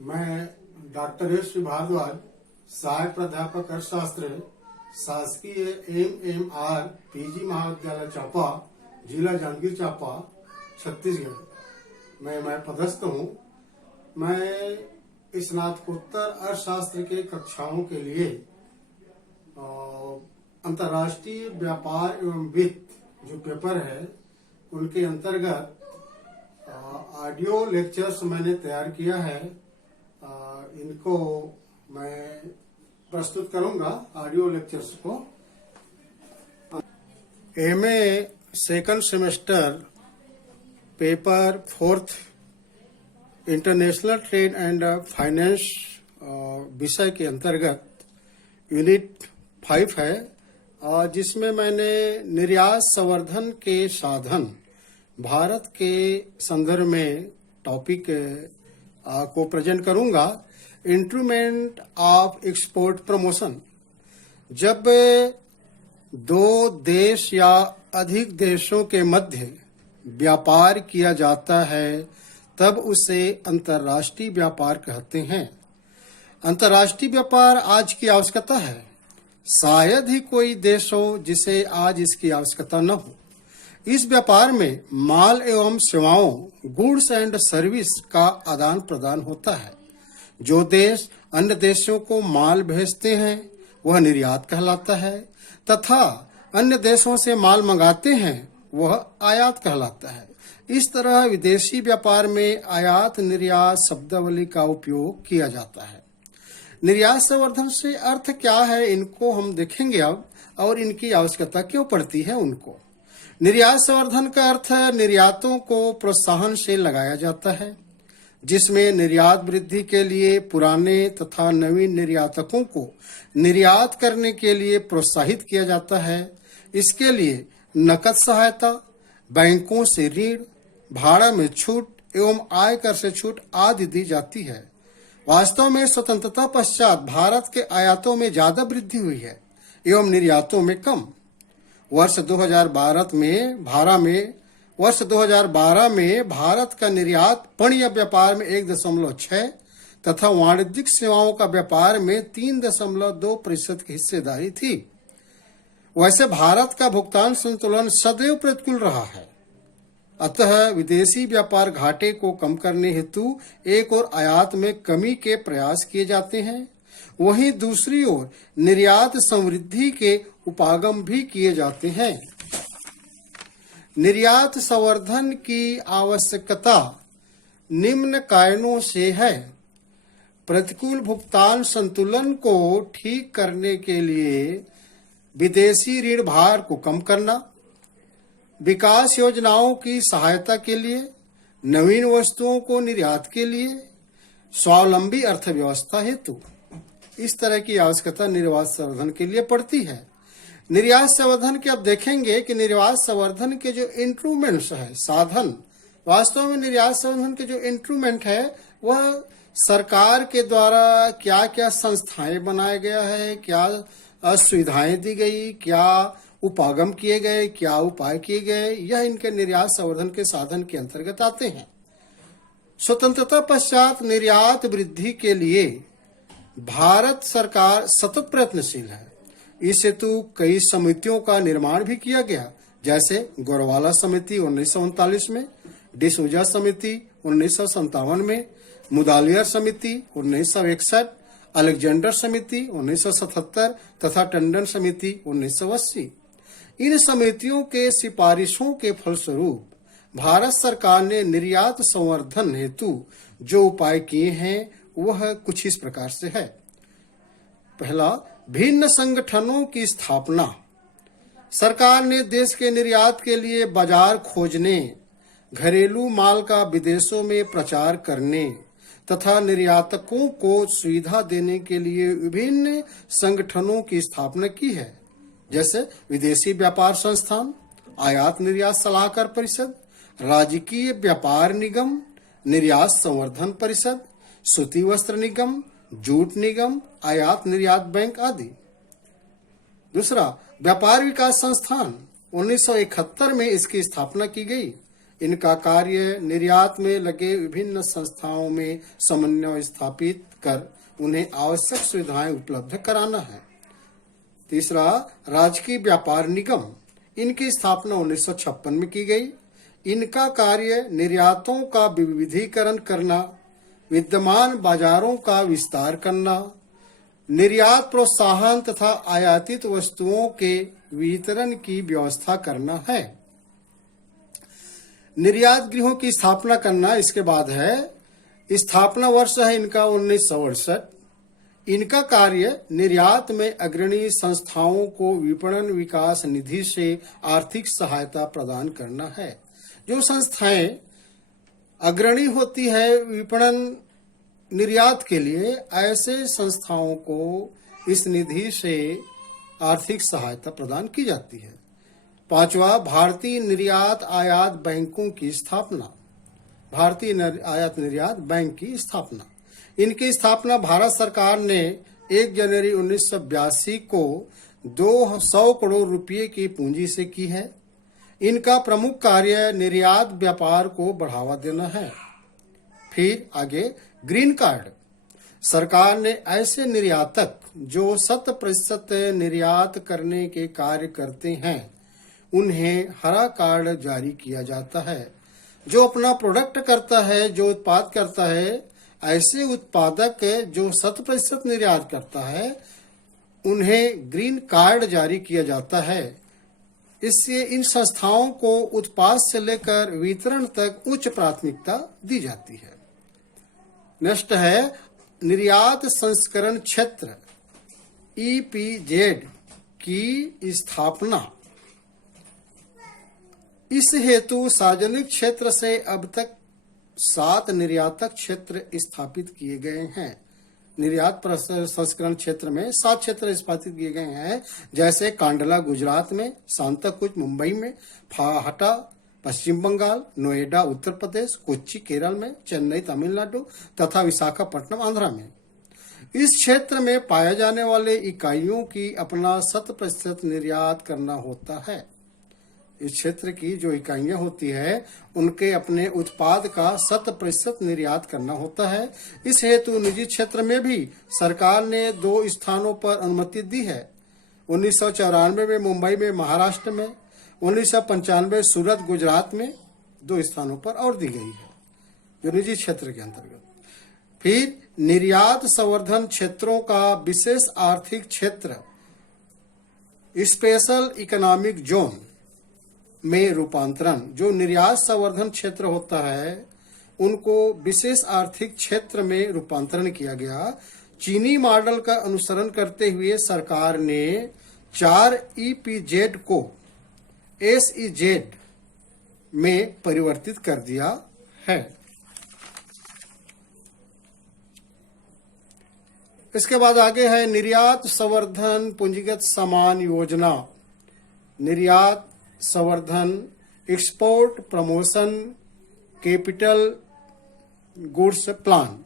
मैं doctor S Bhardwaj, सहायक प्राध्यापक अर्थशास्त्र, शासकीय MMR PG महाविद्यालय चांपा, जिला जांजगीर चांपा, छत्तीसगढ़ मैं पदस्थ हूँ। मैं स्नातकोत्तर अर्थशास्त्र के कक्षाओं के लिए अंतर्राष्ट्रीय व्यापार एवं वित्त जो पेपर है उनके अंतर्गत ऑडियो लेक्चर्स मैंने तैयार किया है। इनको मैं प्रस्तुत करूंगा ऑडियो लेक्चर्स को। MA second semester paper 4th international trade and finance विषय के अंतर्गत यूनिट 5 है, जिसमें मैंने निर्यात संवर्धन के साधन भारत के संदर्भ में टॉपिक को प्रेजेंट करूंगा। Instrument of export promotion. जब दो देश या अधिक देशों के मध्य व्यापार किया जाता है तब उसे अंतर्राष्ट्रीय व्यापार कहते हैं। अंतर्राष्ट्रीय व्यापार आज की आवश्यकता है। शायद ही कोई देश हो जिसे आज इसकी आवश्यकता न हो। इस व्यापार में माल एवं सेवाओं गुड्स एंड सर्विस का आदान प्रदान होता है। जो देश अन्य देशों को माल भेजते हैं वह निर्यात कहलाता है तथा अन्य देशों से माल मंगाते हैं वह आयात कहलाता है। इस तरह विदेशी व्यापार में आयात निर्यात शब्दावली का उपयोग किया जाता है। निर्यात संवर्धन से अर्थ क्या है इनको हम देखेंगे अब, और इनकी आवश्यकता क्यों पड़ती है उनको। निर्यात संवर्धन का अर्थ निर्यातों को प्रोत्साहन से लगाया जाता है, जिसमें निर्यात वृद्धि के लिए पुराने तथा नवीन निर्यातकों को निर्यात करने के लिए प्रोत्साहित किया जाता है। इसके लिए नकद सहायता, बैंकों से ऋण, भाड़ा में छूट एवं आयकर से छूट आदि दी जाती है। वास्तव में स्वतंत्रता पश्चात भारत के आयातों में ज्यादा वृद्धि हुई है एवं निर्यातों में कम। वर्ष 2012 में भारत का निर्यात पण्य व्यापार में 1.6 तथा वाणिज्यिक सेवाओं का व्यापार में 3.2% की हिस्सेदारी थी। वैसे भारत का भुगतान संतुलन सदैव प्रतिकूल रहा है। अतः विदेशी व्यापार घाटे को कम करने हेतु एक और आयात में कमी के प्रयास किए जाते हैं, वहीं दूसरी ओर निर्यात समृद्धि के उपागम भी किए जाते हैं। निर्यात संवर्धन की आवश्यकता निम्न कारणों से है। प्रतिकूल भुगतान संतुलन को ठीक करने के लिए विदेशी ऋण भार को कम करना, विकास योजनाओं की सहायता के लिए, नवीन वस्तुओं को निर्यात के लिए, स्वावलंबी अर्थव्यवस्था हेतु इस तरह की आवश्यकता निर्यात संवर्धन के लिए पड़ती है। निर्यात संवर्धन के अब देखेंगे कि निर्यात संवर्धन के जो इंस्ट्रूमेंट्स है, साधन, वास्तव में निर्यात संवर्धन के जो इंस्ट्रूमेंट है वह सरकार के द्वारा क्या क्या संस्थाएं बनाया गया है, क्या सुविधाएं दी गई, क्या उपागम किए गए, क्या उपाय किए गए, यह इनके निर्यात संवर्धन के साधन के अंतर्गत आते हैं। स्वतंत्रता पश्चात निर्यात वृद्धि के लिए भारत सरकार सतत प्रयत्नशील है। इस हेतु कई समितियों का निर्माण भी किया गया, जैसे गोरवाला समिति 1939 में, डिसूजा समिति 1957 में, मुदालियर समिति 1961, अलेक्जेंडर समिति 1977 तथा टंडन समिति 1980। इन समितियों के सिफारिशों के फलस्वरूप भारत सरकार ने निर्यात संवर्धन हेतु जो उपाय किए हैं वह कुछ इस प्रकार से है। पहला, भिन्न संगठनों की स्थापना। सरकार ने देश के निर्यात के लिए बाजार खोजने, घरेलू माल का विदेशों में प्रचार करने तथा निर्यातकों को सुविधा देने के लिए विभिन्न संगठनों की स्थापना की है, जैसे विदेशी व्यापार संस्थान, आयात निर्यात सलाहकार परिषद, राजकीय व्यापार निगम, निर्यात संवर्धन परिषद, सूती वस्त्र निगम, जूट निगम, आयात निर्यात बैंक आदि। दूसरा, व्यापार विकास संस्थान 1971 में इसकी स्थापना की गई। इनका कार्य निर्यात में लगे विभिन्न संस्थाओं में समन्वय स्थापित कर उन्हें आवश्यक सुविधाएं उपलब्ध कराना है। तीसरा, राजकीय व्यापार निगम। इनकी स्थापना 1956 में की गई। इनका कार्य निर्यातों का विविधीकरण करना, विद्यमान बाजारों का विस्तार करना, निर्यात प्रोत्साहन तथा आयातित वस्तुओं के वितरण की व्यवस्था करना है। निर्यात गृहों की स्थापना करना इसके बाद है। स्थापना वर्ष है इनका 1968। इनका कार्य निर्यात में अग्रणी संस्थाओं को विपणन विकास निधि से आर्थिक सहायता प्रदान करना है। जो संस्थाएं अग्रणी होती है विपणन निर्यात के लिए, ऐसे संस्थाओं को इस निधि से आर्थिक सहायता प्रदान की जाती है। पांचवा, भारतीय निर्यात आयात बैंकों की स्थापना। भारतीय आयात निर्यात बैंक की स्थापना। इनकी स्थापना भारत सरकार ने 1 जनवरी 1982 को 200 करोड़ रुपए की पूंजी से की है। इनका प्रमुख कार्य निर्यात व्यापार को बढ़ावा देना है। फिर आगे ग्रीन कार्ड। सरकार ने ऐसे निर्यातक जो 100% निर्यात करने के कार्य करते हैं उन्हें हरा कार्ड जारी किया जाता है। जो अपना प्रोडक्ट करता है, जो उत्पाद करता है, ऐसे उत्पादक जो 100% निर्यात करता है उन्हें ग्रीन कार्ड जारी किया जाता है। इससे इन संस्थाओं को उत्पाद से लेकर वितरण तक उच्च प्राथमिकता दी जाती है। नेक्स्ट है निर्यात संस्करण क्षेत्र EPZ की स्थापना। इस हेतु सार्वजनिक क्षेत्र से अब तक 7 निर्यातक क्षेत्र स्थापित किए गए हैं। निर्यात संस्करण क्षेत्र में 7 क्षेत्र स्थापित किए गए हैं, जैसे कांडला गुजरात में, सांताक्रूज मुंबई में, फाहटा पश्चिम बंगाल, नोएडा उत्तर प्रदेश, कोच्चि केरल में, चेन्नई तमिलनाडु तथा विशाखापट्टनम आंध्रा में। इस क्षेत्र में पाए जाने वाले इकाइयों की अपना 100% निर्यात करना होता है। इस क्षेत्र की जो इकाइयां होती है उनके अपने उत्पाद का 100% निर्यात करना होता है। इस हेतु निजी क्षेत्र में भी सरकार ने 2 स्थानों पर अनुमति दी है। 1994 में मुंबई में महाराष्ट्र में, 1995 सूरत गुजरात में 2 स्थानों पर और दी गई है जो निजी क्षेत्र के अंतर्गत। फिर निर्यात संवर्धन क्षेत्रों का विशेष आर्थिक क्षेत्र स्पेशल इकोनॉमिक जोन में रूपांतरण। जो निर्यात संवर्धन क्षेत्र होता है उनको विशेष आर्थिक क्षेत्र में रूपांतरण किया गया। चीनी मॉडल का अनुसरण करते हुए सरकार ने 4 EPZ को SEZ में परिवर्तित कर दिया है। इसके बाद आगे है निर्यात संवर्धन पूंजीगत सामान योजना। निर्यात संवर्धन export promotion capital goods plan.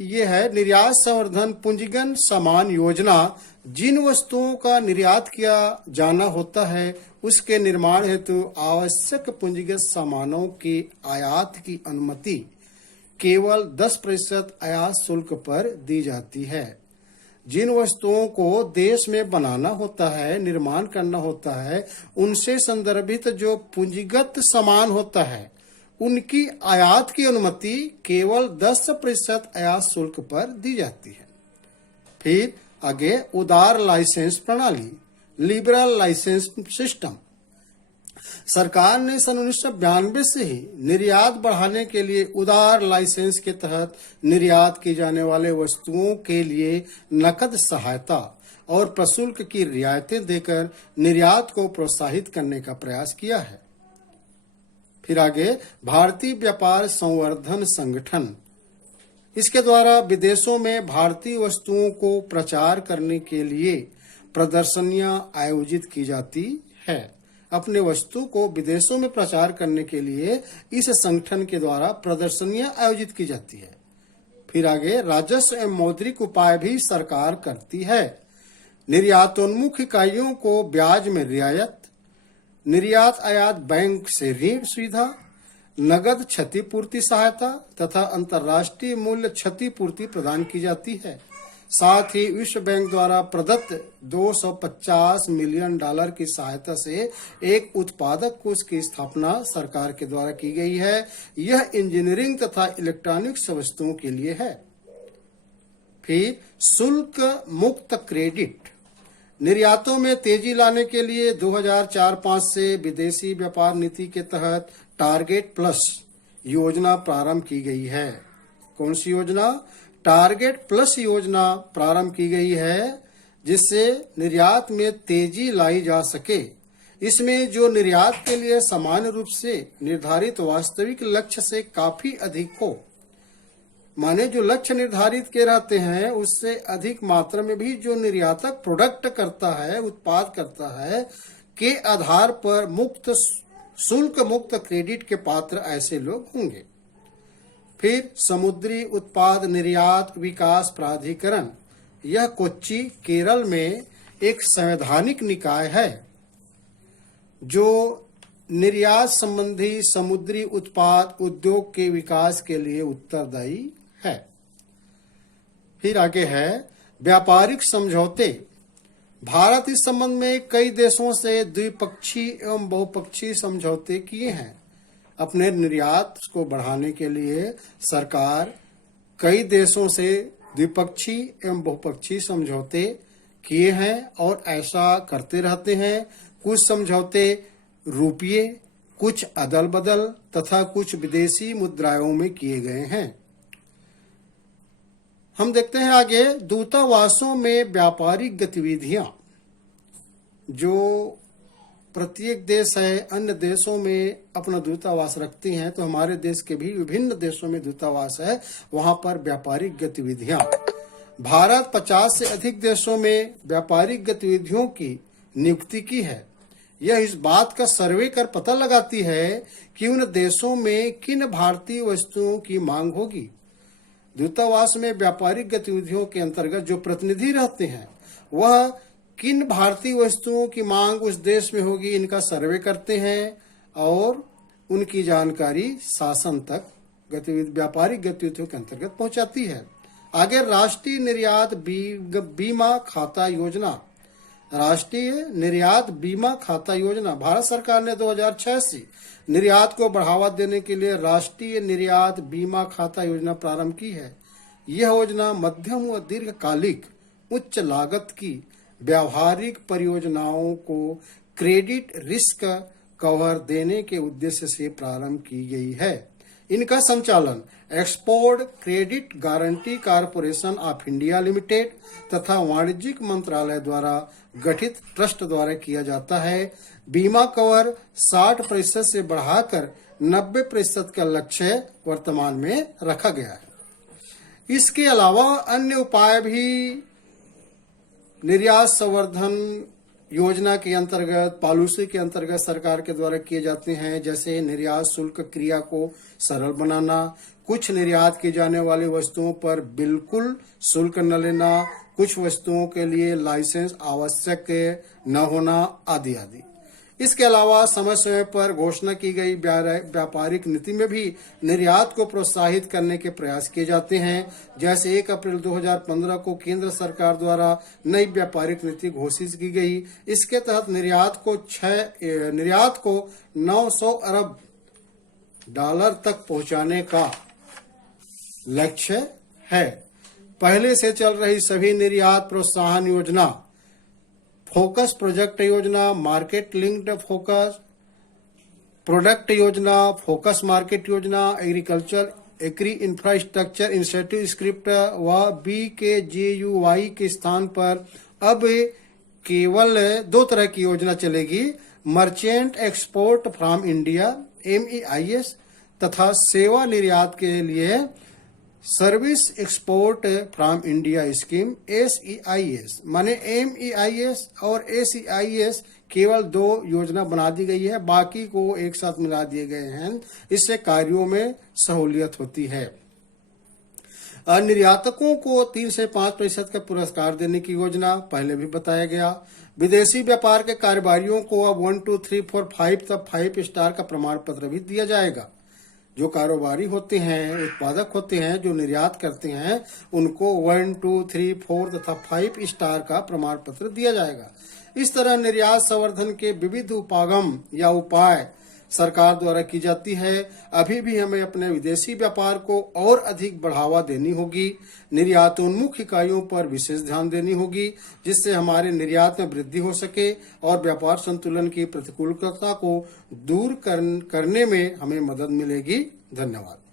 ये है निर्यात संवर्धन पूंजीगत सामान योजना। जिन वस्तुओं का निर्यात किया जाना होता है उसके निर्माण हेतु आवश्यक पूंजीगत सामानों के आयात की अनुमति केवल 10% आयात शुल्क पर दी जाती है। जिन वस्तुओं को देश में बनाना होता है, निर्माण करना होता है, उनसे संदर्भित जो पूंजीगत सामान होता है उनकी आयात की अनुमति केवल 10% आयात शुल्क पर दी जाती है। फिर आगे उदार लाइसेंस प्रणाली, लिबरल लाइसेंस सिस्टम। सरकार ने सन 1992 से ही निर्यात बढ़ाने के लिए उदार लाइसेंस के तहत निर्यात की जाने वाले वस्तुओं के लिए नकद सहायता और प्रशुल्क की रियायतें देकर निर्यात को प्रोत्साहित करने का प्रयास किया है। फिर आगे भारतीय व्यापार संवर्धन संगठन। इसके द्वारा विदेशों में भारतीय वस्तुओं को प्रचार करने के लिए प्रदर्शनियां आयोजित की जाती है। अपने वस्तु को विदेशों में प्रचार करने के लिए इस संगठन के द्वारा प्रदर्शनियां आयोजित की जाती है। फिर आगे राजस्व एवं मौद्रिक उपाय भी सरकार करती है। निर्यातोन्मुख इकाइयों को ब्याज में रियायत, निर्यात आयात बैंक से ऋण सुविधा, नगद क्षतिपूर्ति सहायता तथा अंतर्राष्ट्रीय मूल्य क्षतिपूर्ति प्रदान की जाती है। साथ ही विश्व बैंक द्वारा प्रदत्त $250 मिलियन की सहायता से एक उत्पादक कोष की स्थापना सरकार के द्वारा की गई है। यह इंजीनियरिंग तथा इलेक्ट्रॉनिक्स वस्तुओं के लिए है। फिर शुल्क मुक्त क्रेडिट, निर्यातों में तेजी लाने के लिए 2004-05 से विदेशी व्यापार नीति के तहत टारगेट प्लस योजना प्रारंभ की गई है। कौन सी योजना? टारगेट प्लस योजना प्रारंभ की गई है, जिससे निर्यात में तेजी लाई जा सके। इसमें जो निर्यात के लिए सामान्य रूप से निर्धारित वास्तविक लक्ष्य से काफी अधिक हो, माने जो लक्ष्य निर्धारित के रहते हैं उससे अधिक मात्रा में भी जो निर्यातक प्रोडक्ट करता है, उत्पाद करता है, के आधार पर शुल्क मुक्त क्रेडिट के पात्र ऐसे लोग होंगे। फिर समुद्री उत्पाद निर्यात विकास प्राधिकरण, यह कोच्चि केरल में एक संवैधानिक निकाय है जो निर्यात संबंधी समुद्री उत्पाद उद्योग के विकास के लिए उत्तरदायी है। फिर आगे है व्यापारिक समझौते। भारत इस संबंध में कई देशों से द्विपक्षीय एवं बहुपक्षीय समझौते किए हैं। अपने निर्यात को बढ़ाने के लिए सरकार कई देशों से द्विपक्षीय एवं बहुपक्षीय समझौते किए हैं और ऐसा करते रहते हैं। कुछ समझौते रुपये, कुछ अदल बदल तथा कुछ विदेशी मुद्राओं में किए गए हैं। हम देखते हैं आगे दूतावासों में व्यापारिक गतिविधियां। जो प्रत्येक देश है अन्य देशों में अपना दूतावास रखती हैं, तो हमारे देश के भी विभिन्न देशों में दूतावास है, वहां पर व्यापारिक गतिविधियां। भारत 50 से अधिक देशों में व्यापारिक गतिविधियों की नियुक्ति की है। यह इस बात का सर्वे कर पता लगाती है कि उन देशों में किन भारतीय वस्तुओं की मांग होगी। दूतावास में व्यापारिक गतिविधियों के अंतर्गत जो प्रतिनिधि रहते हैं वह किन भारतीय वस्तुओं की मांग उस देश में होगी, इनका सर्वे करते हैं और उनकी जानकारी शासन तक व्यापारिक गतिविधियों के अंतर्गत पहुंचाती है। आगे राष्ट्रीय निर्यात बीमा खाता योजना। राष्ट्रीय निर्यात बीमा खाता योजना भारत सरकार ने 2006 से निर्यात को बढ़ावा देने के लिए राष्ट्रीय निर्यात बीमा खाता योजना प्रारंभ की है। यह योजना मध्यम व दीर्घकालिक उच्च लागत की व्यावहारिक परियोजनाओं को क्रेडिट रिस्क कवर देने के उद्देश्य से प्रारंभ की गई है। इनका संचालन export credit guarantee corporation of India limited तथा वाणिज्यिक मंत्रालय द्वारा गठित ट्रस्ट द्वारा किया जाता है। बीमा कवर 60% से बढ़ाकर 90% का लक्ष्य वर्तमान में रखा गया है। इसके अलावा अन्य उपाय भी निर्यात संवर्धन योजना के अंतर्गत, पॉलिसी के अंतर्गत सरकार के द्वारा किए जाते हैं, जैसे निर्यात शुल्क क्रिया को सरल बनाना, कुछ निर्यात की जाने वाली वस्तुओं पर बिल्कुल शुल्क न लेना, कुछ वस्तुओं के लिए लाइसेंस आवश्यक न होना आदि आदि। इसके अलावा समय समय पर घोषणा की गई व्यापारिक नीति में भी निर्यात को प्रोत्साहित करने के प्रयास किए जाते हैं। जैसे 1 अप्रैल 2015 को केंद्र सरकार द्वारा नई व्यापारिक नीति घोषित की गई। इसके तहत निर्यात को 900 अरब डॉलर तक पहुंचाने का लक्ष्य है। पहले से चल रही सभी निर्यात प्रोत्साहन योजना, फोकस प्रोजेक्ट योजना, मार्केट लिंक्ड फोकस प्रोडक्ट योजना, फोकस मार्केट योजना, agriculture agri infrastructure incentive script व BKJUY के स्थान पर अब केवल 2 तरह की योजना चलेगी, merchant export from India MEIS तथा सेवा निर्यात के लिए service export from India scheme SEIS। माने MEIS और SEIS केवल 2 योजना बना दी गई है, बाकी को एक साथ मिला दिए गए हैं। इससे कार्यों में सहूलियत होती है। निर्यातकों को 3 से 5% का पुरस्कार देने की योजना पहले भी बताया गया। विदेशी व्यापार के कारोबारियों को अब 1, 2, 3, 4, 5 तक 5 स्टार का प्रमाण पत्र भी दिया जाएगा। जो कारोबारी होते हैं, उत्पादक होते हैं, जो निर्यात करते हैं, उनको 1, 2, 3, 4 तथा 5 स्टार का प्रमाण पत्र दिया जाएगा। इस तरह निर्यात संवर्धन के विविध उपागम या उपाय सरकार द्वारा की जाती है। अभी भी हमें अपने विदेशी व्यापार को और अधिक बढ़ावा देनी होगी। निर्यातोन्मुख इकाइयों पर विशेष ध्यान देनी होगी, जिससे हमारे निर्यात में वृद्धि हो सके और व्यापार संतुलन की प्रतिकूलता को दूर करने में हमें मदद मिलेगी। धन्यवाद।